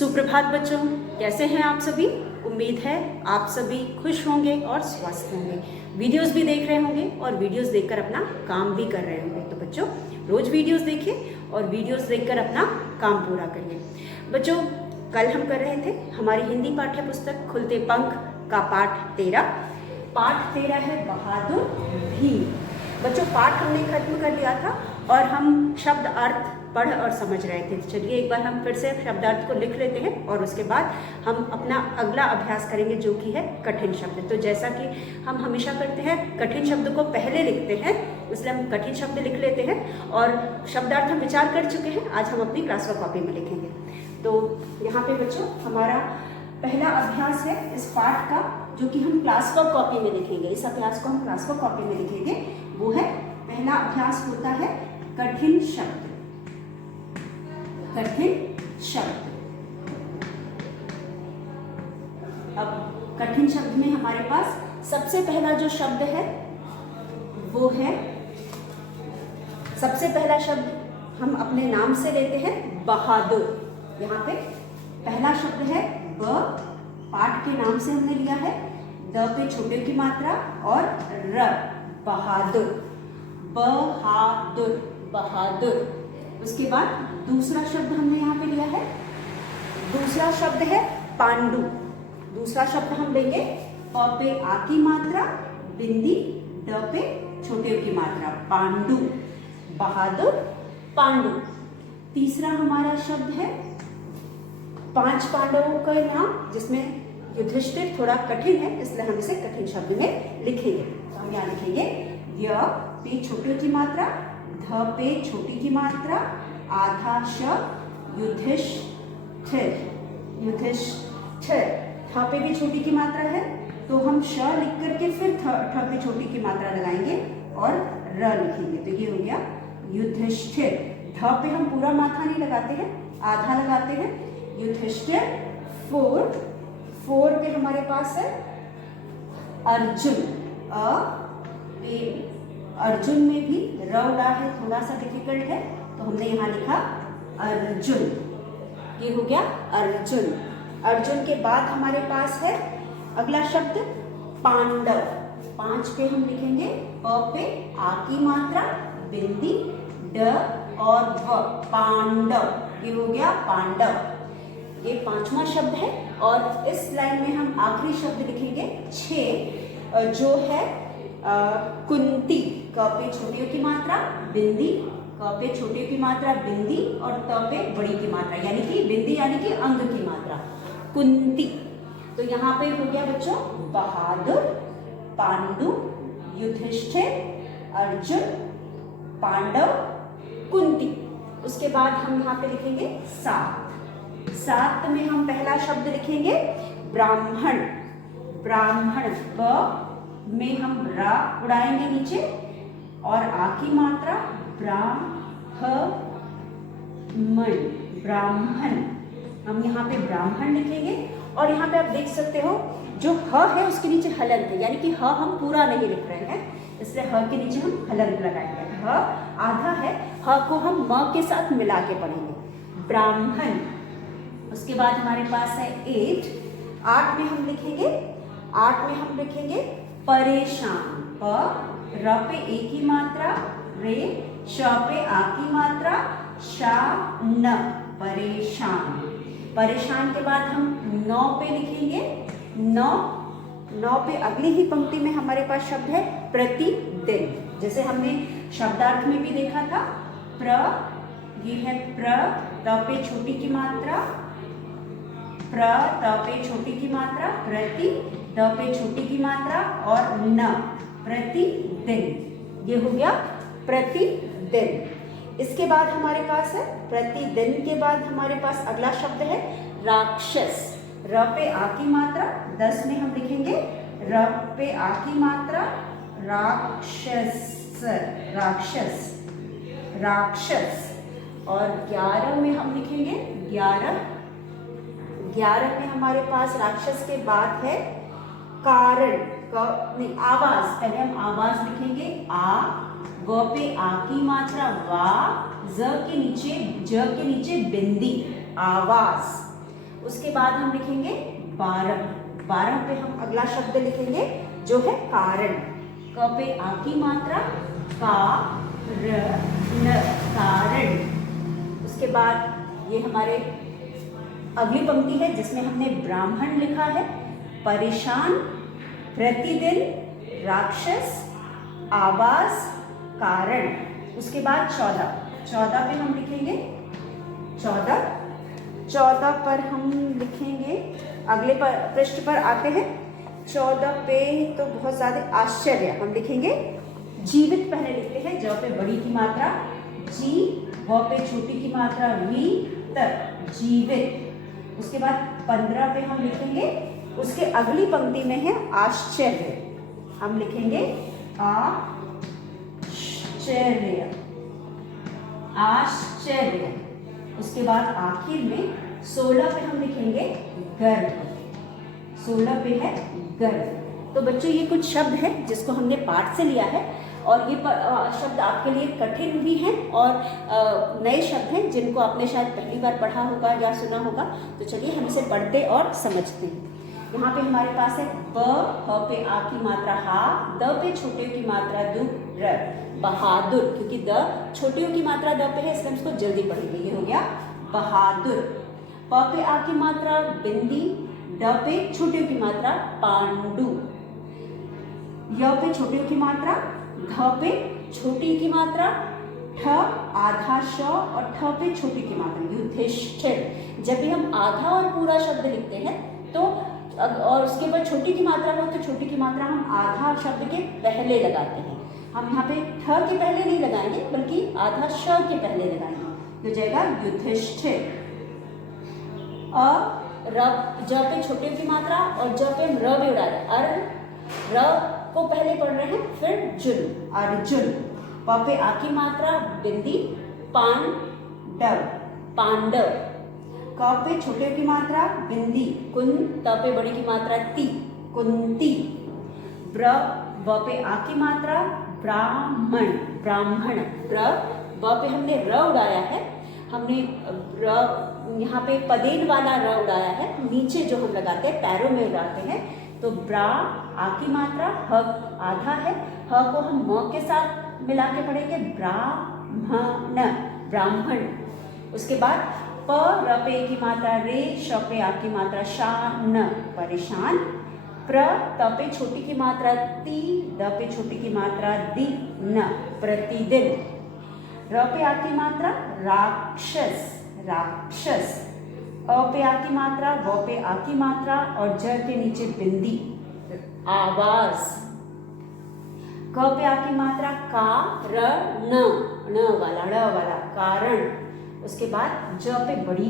सुप्रभात बच्चों, कैसे हैं आप सभी। उम्मीद है आप सभी खुश होंगे और स्वस्थ होंगे। वीडियोस भी देख रहे होंगे और वीडियोस देखकर अपना काम भी कर रहे होंगे। तो बच्चों रोज वीडियोस देखिए और वीडियोस देखकर अपना काम पूरा करिए। बच्चों कल हम कर रहे थे हमारी हिंदी पाठ्य पुस्तक खुलते पंख का पाठ 13। पाठ 13 है बहादुर भीम। बच्चों पाठ हमने खत्म कर लिया था और हम शब्द अर्थ पढ़ और समझ रहे थे। चलिए एक बार हम फिर से शब्दार्थ को लिख लेते हैं और उसके बाद हम अपना अगला अभ्यास करेंगे जो कि है कठिन शब्द। तो जैसा कि हम हमेशा करते हैं कठिन शब्द को पहले लिखते हैं, इसलिए हम कठिन शब्द लिख लेते हैं और शब्दार्थ हम विचार कर चुके हैं। आज हम अपनी क्लास वर्क कॉपी में लिखेंगे। तो यहाँ पे बच्चों हमारा पहला अभ्यास है इस पाठ का जो कि हम क्लास वर्क कॉपी में लिखेंगे। इस अभ्यास को हम क्लास वर्क कॉपी में लिखेंगे। वो है पहला अभ्यास होता है कठिन शब्द। कठिन शब्द। अब कठिन शब्द में हमारे पास सबसे पहला जो शब्द है वो है, सबसे पहला शब्द हम अपने नाम से लेते हैं बहादुर। यहाँ पे पहला शब्द है ब, पाठ के नाम से हमने लिया है। द पे छोटे की मात्रा और र, बहादुर। बहादुर, बहादुर। उसके बाद दूसरा शब्द हमने यहाँ पे लिया है, दूसरा शब्द है पांडु। दूसरा शब्द हम लेंगे प पे आ की मात्रा, बिंदी, ड पे छोटे की मात्रा, पांडु, बहादुर, पांडु। तीसरा हमारा शब्द है 5 पांडवों का नाम, जिसमें युधिष्ठिर थोड़ा कठिन है इसलिए हम इसे कठिन शब्द में लिखेंगे। तो हम यहाँ लिखेंगे य पे छोटे की मात्रा, ध पे छोटी की मात्रा, आधा श, युधिष्ठिर, युधिष्ठिर। थ पे भी छोटी की मात्रा है तो हम श लिख करके फिर ठ पे छोटी की मात्रा लगाएंगे और र लिखेंगे। तो ये हो गया युधिष्ठिर। ध पे हम पूरा माथा नहीं लगाते हैं, आधा लगाते हैं। युधिष्ठिर। 4 पे हमारे पास है अर्जुन। अर्जुन में भी र उड़ा है, थोड़ा सा डिफिकल्ट है तो हमने यहाँ लिखा अर्जुन। ये हो गया अर्जुन। अर्जुन के बाद हमारे पास है अगला शब्द पांडव। 5 पे हम लिखेंगे प पे आ की मात्रा, बिंदी, ड और व, पांडव। ये हो गया पांडव। ये 5वां शब्द है और इस लाइन में हम आखिरी शब्द लिखेंगे 6 जो है कुंती। क पे छोटे की मात्रा, बिंदी, क पे छोटे की मात्रा, बिंदी और त पे बड़ी की मात्रा, यानी कि बिंदी यानी कि अंग की मात्रा, कुंती। तो यहाँ पे हो गया बच्चों बहादुर, पांडु, युधिष्ठिर, अर्जुन, पांडव, कुंती। उसके बाद हम यहाँ पे लिखेंगे 7 में हम पहला शब्द लिखेंगे ब्राह्मण। ब्राह्मण। ब में हम रा उड़ाएंगे नीचे और आ की मात्रा, ब्राह्मण, ब्राह्मण। हम यहाँ पे ब्राह्मण लिखेंगे और यहाँ पे आप देख सकते हो जो ह है उसके नीचे हलंत है, यानी कि ह हम पूरा नहीं लिख रहे हैं इसलिए ह के नीचे हम हलंत लगाएंगे। ह आधा है, ह को हम म के साथ मिला के पढ़ेंगे, ब्राह्मण। उसके बाद हमारे पास है 8 में हम लिखेंगे परेशान। प र पे ए की मात्रा, रे, श पे आ की मात्रा, शा, न, परेशान। परेशान के बाद हम 9 पे लिखेंगे 9 पे अगली ही पंक्ति में हमारे पास शब्द है प्रतिदिन। जैसे हमने शब्दार्थ में भी देखा था, ये है प्र, त पे छोटी की मात्रा, त पे छोटी की मात्रा, प्रति, द पे छोटी की मात्रा और न, प्रतिदिन। ये हो गया प्रतिदिन। इसके बाद हमारे पास है प्रतिदिन के बाद हमारे पास अगला शब्द है राक्षस। र पे आ की मात्रा, 10 में हम लिखेंगे र पे आ की मात्रा, राक्षस, राक्षस, राक्षस। और 11 में हम लिखेंगे 11 में हमारे पास राक्षस के बाद है कारण। नहीं, आवाज। पहले हम आवाज लिखेंगे आ, व पे आ की मात्रा, वा, ज के नीचे बिंदी, आवाज। उसके बाद हम लिखेंगे 12। 12 पे हम अगला शब्द लिखेंगे जो है कारण। क पे आ की मात्रा, का र न, कारण। उसके बाद ये हमारे अगली पंक्ति है जिसमें हमने ब्राह्मण लिखा है, परेशान, प्रतिदिन, राक्षस, आवाज, कारण। उसके बाद 14 पे हम लिखेंगे 14 पर हम लिखेंगे, अगले पृष्ठ पर आते हैं। 14 पे तो बहुत ज्यादा आश्चर्य हम लिखेंगे जीवित पहले लिखते हैं, ज पे बड़ी की मात्रा जी, व पे छोटी की मात्रा वी, त, जीवित। उसके बाद 15 पे हम लिखेंगे, उसके अगली पंक्ति में है आश्चर्य, हम लिखेंगे आश्चर्य। उसके बाद आखिर में 16 पे हम लिखेंगे गर्व। 16 पे है गर्व। तो बच्चों ये कुछ शब्द हैं जिसको हमने पाठ से लिया है और ये शब्द आपके लिए कठिन भी हैं और नए शब्द हैं जिनको आपने शायद पहली बार पढ़ा होगा या सुना होगा। तो चलिए हम इसे पढ़ते और समझते हैं। यहाँ पे हमारे पास है ब, ह पे आ की मात्रा हा, द पे छोटे की मात्रा दु, र, बहादुर। क्योंकि द छोटियों की मात्रा द पे है इसलिए हम इसको जल्दी पढ़ेंगे। ये हो गया बहादुर। प पे आ की मात्रा बिंदी, ड पे छोटियों की मात्रा पांडु, य पे छोटियों की मात्रा, ध पे छोटी की मात्रा ठ, आधा श और ठ पे छोटी की मात्रा युधिष्ठिर। जब भी हम आधा और पूरा शब्द लिखते हैं तो और उसके बाद छोटी की मात्रा हो तो छोटी की मात्रा हम आधा शब्द के पहले लगाते हैं। हम यहाँ पे ठ के पहले नहीं लगाएंगे बल्कि आधा श के पहले लगाएंगे। तो जाएगा युधिष्ठिर। ज पे छोटे की मात्रा और ज पे र भी उड़ा रहे हैं, र को पहले पढ़ रहे हैं, फिर जुन, अर्जुन। प पे आ की मात्रा बिंदी, पांडव, पांडव। क पे छोटे की मात्रा बिंदी, कुन, त पे बड़ी की मात्रा ती, कुंती। ब्र, ब पे आ की मात्रा ब्राह्मण, ब्राह्मण। ब पे हमने र उड़ाया है, हमने र यहाँ पे पदेन वाला र उड़ाया है, नीचे जो हम लगाते हैं पैरों में उड़ाते हैं। तो ब्रा, आ की मात्रा, ह आधा है, ह को हम म के साथ मिला के पढ़ेंगे ब्राह्मण, ब्राह्मण। उसके बाद प, र पे की मात्रा रे, श पे आ की मात्रा शान, परेशान। प्र, त पे छोटी की मात्रा ती, द पे छोटी की मात्रा दि, न, प्रतिदिन। र पे आ की मात्रा राक्षस, राक्षस। अ पे आ की मात्रा, व पे आ की मात्रा और ज के नीचे बिंदी, आवाज। क पे आ की मात्रा का, र, न वाला, ण वाला, कारण। उसके बाद ज पे बड़ी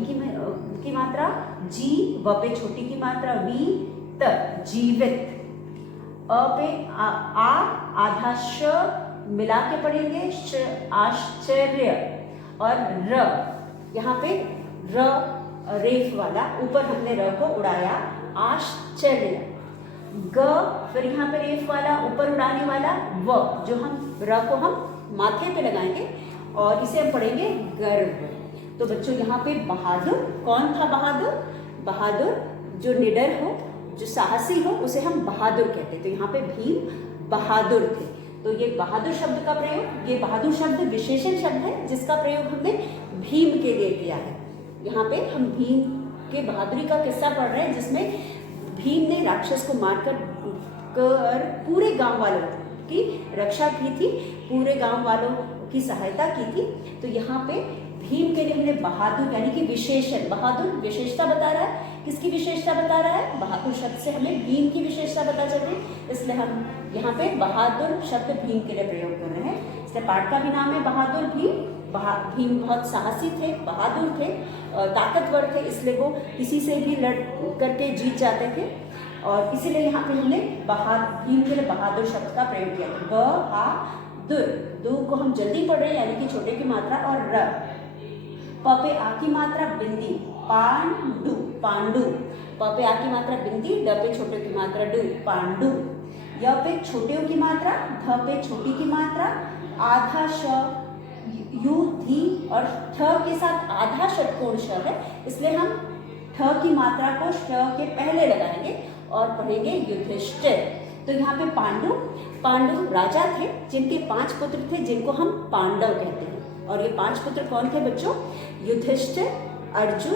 की मात्रा जी, व पे छोटी की मात्रा वी, त, जीवित। अ पे आ आधा श मिला के पढ़ेंगे, श, आश्चर्य। और र, यहाँ पे र रेफ वाला, ऊपर हमने र को उड़ाया, आश्चर्य। ग, फिर यहाँ पे रेफ वाला ऊपर उड़ाने वाला व, जो हम र को हम माथे पे लगाएंगे और इसे हम पढ़ेंगे गर्व। तो बच्चों यहाँ पे बहादुर, कौन था बहादुर? बहादुर जो निडर हो, जो साहसी हो, उसे हम बहादुर कहते हैं। तो यहाँ पे भीम बहादुर थे। तो ये बहादुर शब्द का प्रयोग, ये बहादुर शब्द विशेषण शब्द है जिसका प्रयोग हमने भीम के लिए किया है। यहाँ पे हम भीम के बहादुरी का किस्सा पढ़ रहे हैं जिसमें भीम ने राक्षस को मारकर पूरे गांव वालों की रक्षा की थी, पूरे गांव वालों की सहायता की थी। तो यहाँ पे भीम के लिए हमने बहादुर यानी कि विशेषण, बहादुर विशेषता बता रहा है। किसकी विशेषता बता रहा है? बहादुर शब्द से हमें भीम की विशेषता पता चल रही है, इसलिए हम यहाँ पे बहादुर शब्द भीम के लिए प्रयोग कर रहे हैं। इसलिए पाठ का भी नाम है बहादुर भीम। भीम बहुत साहसी थे, बहादुर थे, ताकतवर थे, इसलिए वो किसी से भी लड़ करके जीत जाते थे। और इसीलिए यहाँ पे हमने भीम के लिए बहादुर शब्द का प्रयोग किया था। बहादुर, दो को हम जल्दी पढ़ रहे हैं यानी कि छोटे की मात्रा, और र, प पे आ की मात्रा बिंदी, पांडु, पांडु। प पे आ की मात्रा बिंदी, ड पे छोटे की मात्रा डू, पांडु। य पे छोटियों की मात्रा, ध पे छोटी की मात्रा, आधा श, यू, धी और ठ के साथ आधा षटकोण श है, इसलिए हम ठ ठ की मात्रा को श के पहले लगाएंगे और पढ़ेंगे युधिष्ठिर। तो यहाँ पे पांडु राजा थे जिनके 5 पुत्र थे जिनको हम पांडव कहते हैं। और ये 5 पुत्र कौन थे बच्चों? युधिष्ठिर, अर्जुन,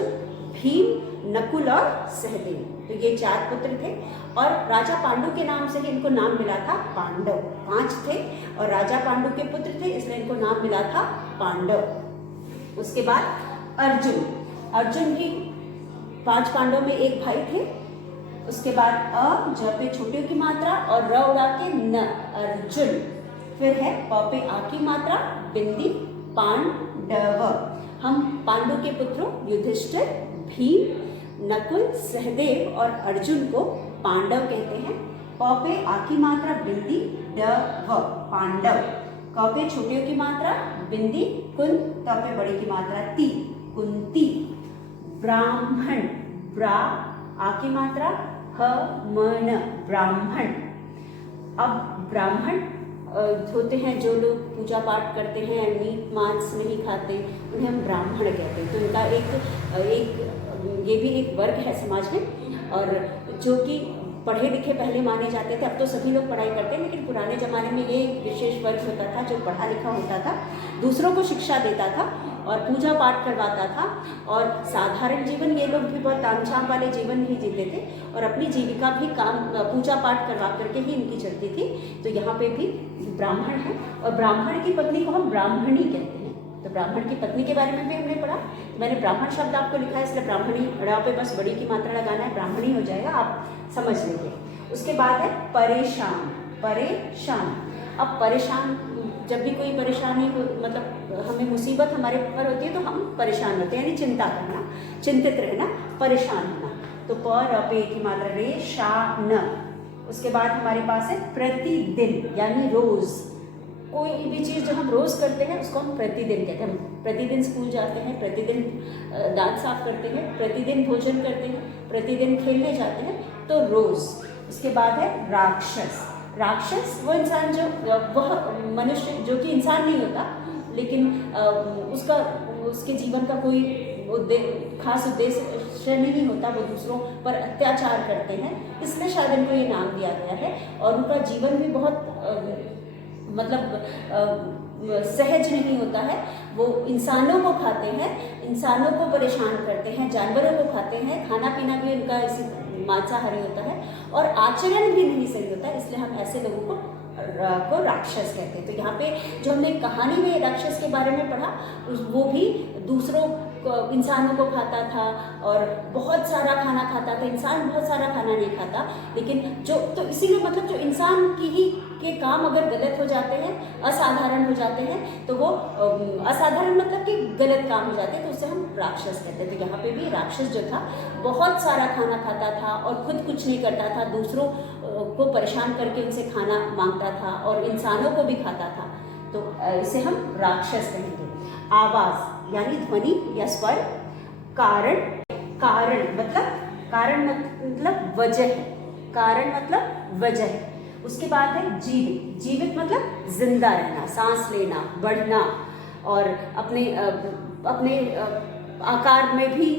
भीम, नकुल और सहदेव। तो ये 4 पुत्र थे और राजा पांडु के नाम से ही इनको नाम मिला था पांडव। 5 थे और राजा पांडु के पुत्र थे इसलिए इनको नाम मिला था पांडव। उसके बाद अर्जुन भी 5 पांडव में एक भाई थे। उसके बाद ज पे छोटे की मात्रा और र उड़ा के न, अर्जुन। फिर है प पे आ की मात्रा, बिंदी, पांडव। हम पांडु के पुत्रों युधिष्ठिर, भीम, नकुल, सहदेव और अर्जुन को पांडव कहते हैं। प पे आ की मात्रा बिंदी, ड व, पांडव। क पे छोटे की मात्रा बिंदी, कुन, त पे बड़ी की मात्रा ती, कुंती। ब्राह्मण, ब्रा, आ की मात्रा ह, म, न, ब्राह्मण। अब ब्राह्मण होते हैं जो लोग पूजा पाठ करते हैं, मीट मांस नहीं खाते, उन्हें हम ब्राह्मण कहते हैं। तो इनका ये भी एक वर्ग है समाज में, और जो कि पढ़े लिखे पहले माने जाते थे। अब तो सभी लोग पढ़ाई करते हैं, लेकिन पुराने ज़माने में ये विशेष वर्ग होता था जो पढ़ा लिखा होता था, दूसरों को शिक्षा देता था और पूजा पाठ करवाता था। और साधारण जीवन ये लोग भी बहुत तामझाम वाले जीवन नहीं जीते थे और अपनी जीविका भी पूजा पाठ करवा करके ही इनकी चलती थी। तो यहाँ पे भी ब्राह्मण है और ब्राह्मण की पत्नी को हम ब्राह्मणी कहते हैं। तो ब्राह्मण की पत्नी के बारे में भी हमने पढ़ा। मैंने ब्राह्मण शब्द आपको लिखा है इसलिए ब्राह्मणी ड़ा पे बस बड़ी की मात्रा लगाना है, ब्राह्मणी हो जाएगा, आप समझ लेंगे। उसके बाद है परेशान। अब परेशान, जब भी कोई परेशानी मतलब हमें मुसीबत हमारे ऊपर होती है तो हम परेशान होते हैं, यानी चिंता करना, चिंतित रहना, परेशान होना। तो पर पे की मात्रा रे, शा, न। उसके बाद हमारे पास है प्रतिदिन, यानी रोज। कोई भी चीज़ जो हम रोज करते हैं उसको हम प्रतिदिन कहते हैं। प्रतिदिन स्कूल जाते हैं, प्रतिदिन दांत साफ करते हैं, प्रतिदिन भोजन करते हैं, प्रतिदिन खेलने जाते हैं, तो रोज। उसके बाद है राक्षस वो इंसान वह मनुष्य जो कि इंसान नहीं होता, लेकिन उसके जीवन का कोई खास उद्देश्य नहीं होता, वो दूसरों पर अत्याचार करते हैं, इसलिए शायद इनको ये नाम दिया गया है। और उनका जीवन भी बहुत सहज नहीं होता है। वो इंसानों को खाते हैं, इंसानों को परेशान करते हैं, जानवरों को खाते हैं, खाना पीना भी उनका इसी मांसाहारी होता है और आचरण भी नहीं सही होता, इसलिए हम ऐसे लोगों को राक्षस कहते हैं। तो यहाँ पे जो हमने कहानी में राक्षस के बारे में पढ़ा, वो भी दूसरों इंसानों को खाता था और बहुत सारा खाना खाता था। इंसान बहुत सारा खाना नहीं खाता, लेकिन तो इसीलिए मतलब जो इंसान के काम अगर गलत हो जाते हैं, असाधारण हो जाते हैं, तो वो असाधारण मतलब कि गलत काम हो जाते हैं, तो उससे हम राक्षस कहते हैं। तो यहाँ पे भी राक्षस जो था बहुत सारा खाना खाता था और खुद कुछ नहीं करता था, दूसरों को परेशान करके उनसे खाना मांगता था और इंसानों को भी खाता था, तो इसे हम राक्षस कहेंगे। आवाज यानी ध्वनि या स्वर। कारण मतलब वजह है, कारण मतलब वजह है। उसके बाद है जीवित मतलब जिंदा रहना, सांस लेना, बढ़ना और अपने आकार में भी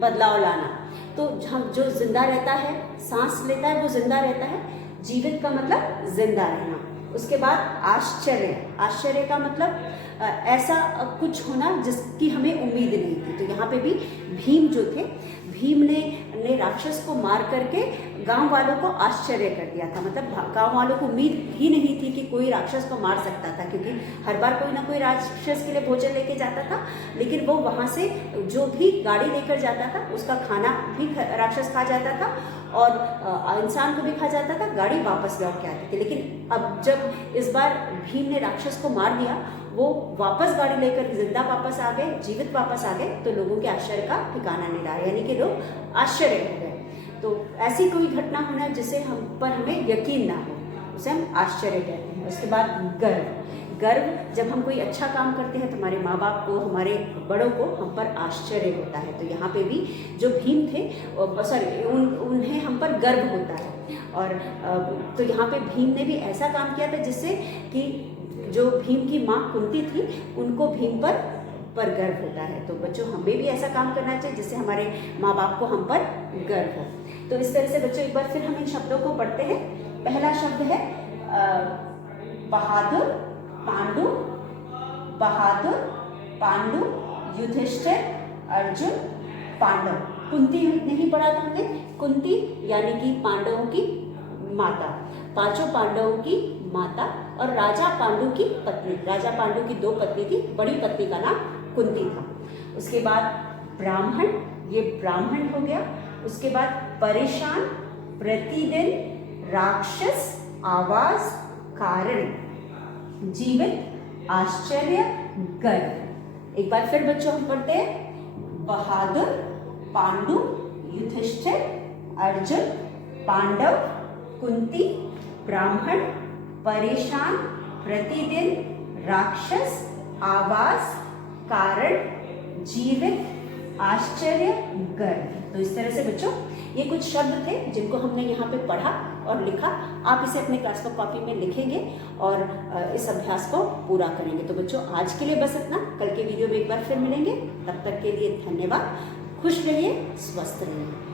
बदलाव लाना। तो हम जो जिंदा रहता है, सांस लेता है, वो जिंदा रहता है। जीवित का मतलब जिंदा रहना। उसके बाद आश्चर्य का मतलब ऐसा कुछ होना जिसकी हमें उम्मीद नहीं थी। तो यहाँ पे भी भीम जो थे, भीम ने राक्षस को मार करके गांव वालों को आश्चर्य कर दिया था। मतलब गांव वालों को उम्मीद ही नहीं थी कि कोई राक्षस को मार सकता था, क्योंकि हर बार कोई ना कोई राक्षस के लिए भोजन लेके जाता था, लेकिन वो वहाँ से जो भी गाड़ी लेकर जाता था उसका खाना भी राक्षस खा जाता था और इंसान को भी खा जाता था, गाड़ी वापस लौट के आती थी। लेकिन अब जब इस बार भीम ने राक्षस को मार दिया, वो वापस गाड़ी लेकर जिंदा वापस आ गए, जीवित वापस आ गए, तो लोगों के आश्चर्य का ठिकाना नहीं रहा, यानी कि लोग आश्चर्य हो गए। तो ऐसी कोई घटना होना जिसे हम पर हमें यकीन ना हो, उसे हम आश्चर्य कहते हैं। उसके बाद गर्व, जब हम कोई अच्छा काम करते हैं तो हमारे माँ बाप को, हमारे बड़ों को हम पर आश्चर्य होता है। तो यहाँ पे भी जो भीम थे, उन्हें हम पर गर्व होता है। और तो यहाँ पे भीम ने भी ऐसा काम किया था जिससे कि जो भीम की माँ कुंती थी, उनको भीम पर पर गर्व होता है। तो बच्चों हमें भी ऐसा काम करना चाहिए जिससे हमारे माँ बाप को हम पर गर्व हो। तो इस तरह से बच्चों एक बार फिर हम इन शब्दों को पढ़ते हैं। पहला शब्द है बहादुर, पांडु, बहादुर, पांडु, युधिष्ठिर, अर्जुन, पांडव। कुंती नहीं पढ़ा था हमने, कुंती यानी कि पांडवों की माता, पांचों पांडवों की माता और राजा पांडु की पत्नी। राजा पांडु की 2 पत्नी थी, बड़ी पत्नी का नाम कुंती था। उसके बाद ब्राह्मण, ये ब्राह्मण हो गया। उसके बाद परेशान, प्रतिदिन, राक्षस, आवाज, कारण, जीवित, आश्चर्य, गर्व। एक बार फिर बच्चों हम पढ़ते हैं। बहादुर, पांडु, युधिष्ठिर, अर्जुन, पांडव, कुंती, ब्राह्मण, परेशान, प्रतिदिन, राक्षस, आवाज, कारण, जीवित, आश्चर्य, गर्व। तो इस तरह से बच्चों ये कुछ शब्द थे जिनको हमने यहाँ पे पढ़ा और लिखा। आप इसे अपने क्लास वर्क कॉपी में लिखेंगे और इस अभ्यास को पूरा करेंगे। तो बच्चों आज के लिए बस इतना, कल के वीडियो में एक बार फिर मिलेंगे। तब तक के लिए धन्यवाद। खुश रहिए, स्वस्थ रहिए।